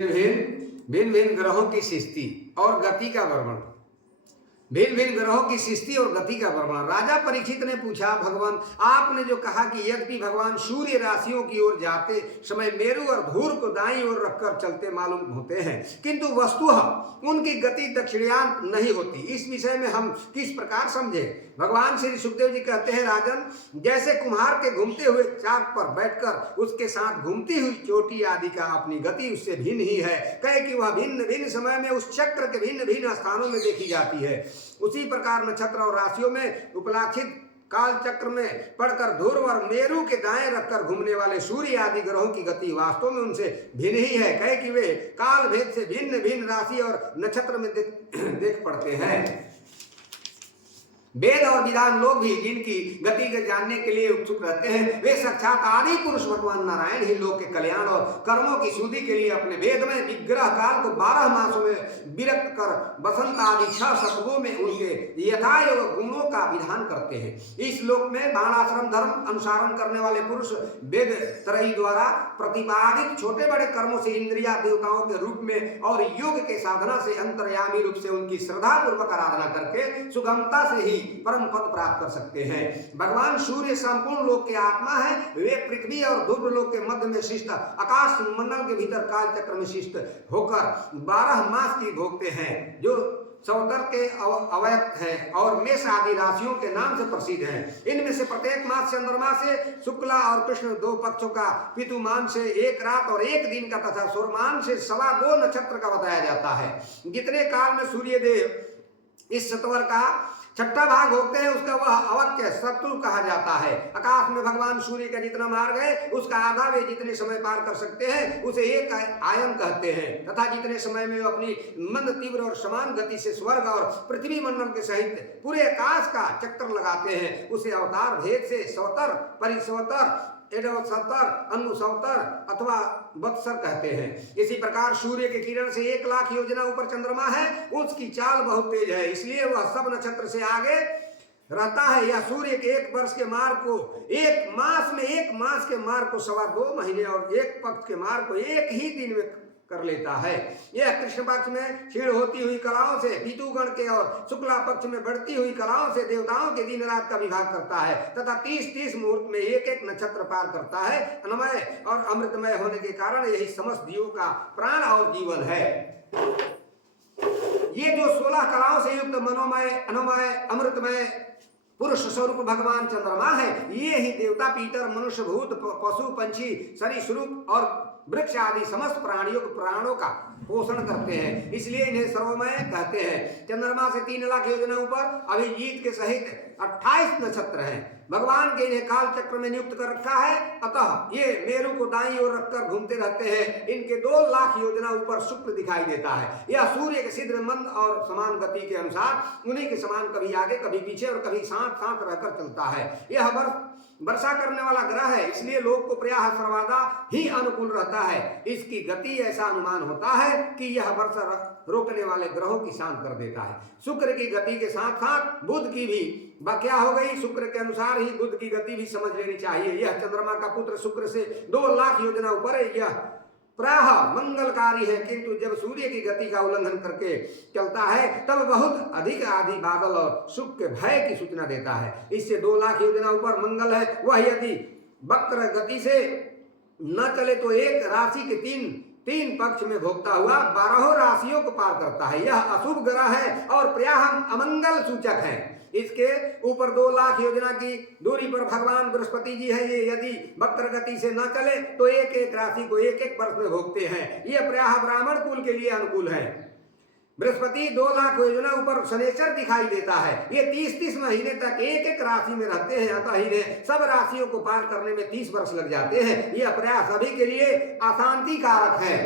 भिन्न भिन्न ग्रहों की सृष्टि और गति का वर्णन। भिन्न भिन्न ग्रहों की सृष्टि और गति का वर्णन। राजा परीक्षित ने पूछा, भगवान आपने जो कहा कि यद्यपि भगवान सूर्य राशियों की ओर जाते समय मेरु और धूर को दाईं ओर रखकर चलते मालूम होते हैं, किंतु वस्तुतः उनकी गति दक्षिणायन नहीं होती, इस विषय में हम किस प्रकार समझे? भगवान श्री सुखदेव जी कहते हैं, राजन, जैसे कुम्हार के घूमते हुए चाक पर बैठकर उसके साथ घूमती हुई चोटी आदि का अपनी गति उससे भिन्न ही है, कहे कि वह भिन्न भिन्न समय में उस चक्र के भिन्न भिन्न स्थानों में देखी जाती है। उसी प्रकार नक्षत्र और राशियों में उपलाक्षित काल चक्र में पढ़कर ध्रुव और मेरु के दाएं रखकर घूमने वाले सूर्य आदि ग्रहों की गति वास्तव में उनसे भिन्न ही है, कहे कि वे काल भेद से भिन्न भिन्न राशि और नक्षत्र में देख पड़ते हैं। वेद और विधान लोग भी जिनकी गति को जानने के लिए उत्सुक रहते हैं, वे साक्षात आदि पुरुष भगवान नारायण ही लोक के कल्याण और कर्मों की शुद्धि के लिए अपने वेद में विग्रह काल को 12 मासों में विरक्त कर बसंत आदि 6 षटकों में उनके यथायोग गुणों का विधान करते हैं। इस लोक में वर्णाश्रम धर्म अनुसारण करने वाले पुरुष वेद त्रयी द्वारा प्रतिपादित छोटे बड़े कर्मों से इंद्रिया देवताओं के रूप में और योग के साधना से अंतर्यामी रूप से उनकी श्रद्धा पूर्वक आराधना करके सुगमता से ही परम पद प्राप्त कर सकते हैं। भगवान सूर्य संपूर्ण लोक के आत्मा है, वे पृथ्वी और ध्रुव लोक के मध्य में शिष्ट आकाश मंडल के भीतर काल चक्र में शिष्ट होकर 12 मास की भोगते हैं, जो चौतर के अवयव हैं और मेष आदि राशियों के नाम से प्रसिद्ध हैं। इनमें से प्रत्येक मास चंद्रमा से शुक्ला और कृष्ण 2 पक्षों का, पितुमान से 1 रात और 1 दिन का तथा सूर्यमान से 2.25 नक्षत्र का बताया जाता है। जितने काल में सूर्य देव इस सतवर का 6ठा भाग होते हैं, उसका वह अवक्य शत्रु कहा जाता है। आकाश में भगवान सूर्य का जितना मार्ग है उसका आधा वे जितने समय पार कर सकते हैं उसे एक आयन कहते हैं, तथा जितने समय में वो अपनी मंद तीव्र और समान गति से स्वर्ग और पृथ्वी मंडल के सहित पूरे आकाश का चक्कर लगाते हैं उसे अवतार भेद से सवतर, परिसवतर, एडवसतर, अनुसवतर अथवा वत्सर कहते हैं। इसी प्रकार सूर्य के किरण से 1 लाख योजना ऊपर चंद्रमा है, उसकी चाल बहुत तेज है, इसलिए वह सब नक्षत्र से आगे रहता है। या सूर्य के 1 वर्ष के मार्ग को 1 मास में, 1 मास के मार्ग को 2.25 महीने और 1 पक्ष के मार्ग को 1 ही दिन में कर लेता है। यह कृष्ण पक्ष में क्षीण होती हुई कलाओं से पितुगण के और शुक्ला पक्ष में बढ़ती हुई कलाओं से देवताओं के दिन रात का विभाग करता है, तथा 30-30 मुहूर्त में 1-1 नक्षत्र पार करता है। अन्नमय और अमृतमय होने के कारण यही समस्त जीवों का प्राण और जीवन है। ये जो 16 कलाओं से युक्त मनोमय, अन्नमय, अमृतमय पुरुष स्वरूप भगवान चंद्रमा है, ये ही देवता, पीतर, मनुष्य, भूत, पशु, पंछी, सरीसृप और वृक्ष आदि समस्त प्राणियों को प्राणों का पोषण करते हैं, इसलिए इन्हें सर्वमय कहते हैं। चंद्रमा से 3 लाख योजना ऊपर अभिजीत के सहित 28 नक्षत्र हैं। भगवान के इन्हें काल चक्र में नियुक्त कर रखा है, अतः ये मेरु को दाईं ओर रखकर घूमते रहते हैं। इनके 2 लाख योजना ऊपर शुक्र दिखाई देता है। यह सूर्य के शीघ्र मंद और समान गति के अनुसार उन्हीं के समान कभी आगे कभी पीछे और कभी साथ साथ रहकर चलता है। यह वर्षा करने वाला ग्रह है, इसलिए लोग को प्रायः सर्वदा ही अनुकूल रहता है। इसकी गति ऐसा अनुमान होता है कि यह वर्षा रोकने वाले ग्रहों की शांत कर देता है। शुक्र की गति के साथ साथ बुध की भी क्या हो गई, शुक्र के अनुसार ही बुध की गति भी समझ लेनी चाहिए। यह चंद्रमा का पुत्र शुक्र से 2 लाख योजना ऊपर है। यह प्रायः मंगलकारी है, किंतु जब सूर्य की गति का उल्लंघन करके चलता है तब बहुत अधिक आदि बादल और सुख के भय की सूचना देता है। इससे 2 लाख योजना ऊपर मंगल है, वह यदि वक्र गति से न चले तो एक राशि के तीन पक्ष में भोगता हुआ 12 राशियों को पार करता है। यह अशुभ ग्रह है और प्रायः अमंगल सूचक है। इसके ऊपर 2 लाख योजना की दूरी पर भगवान बृहस्पति जी है। ये यदि वक्र गति से न चले तो एक राशि को 1-1 वर्ष में भोगते हैं। यह प्रायः ब्राह्मण कुल के लिए अनुकूल है। बृहस्पति 2 लाख योजना ऊपर शनेश्वर दिखाई देता है। ये 30-30 महीने तक 1-1 राशि में रहते हैं, अतः इन्हें सब राशियों को पार करने में 30 वर्ष लग जाते हैं। यह प्रायः सभी के लिए अशांति कारक है।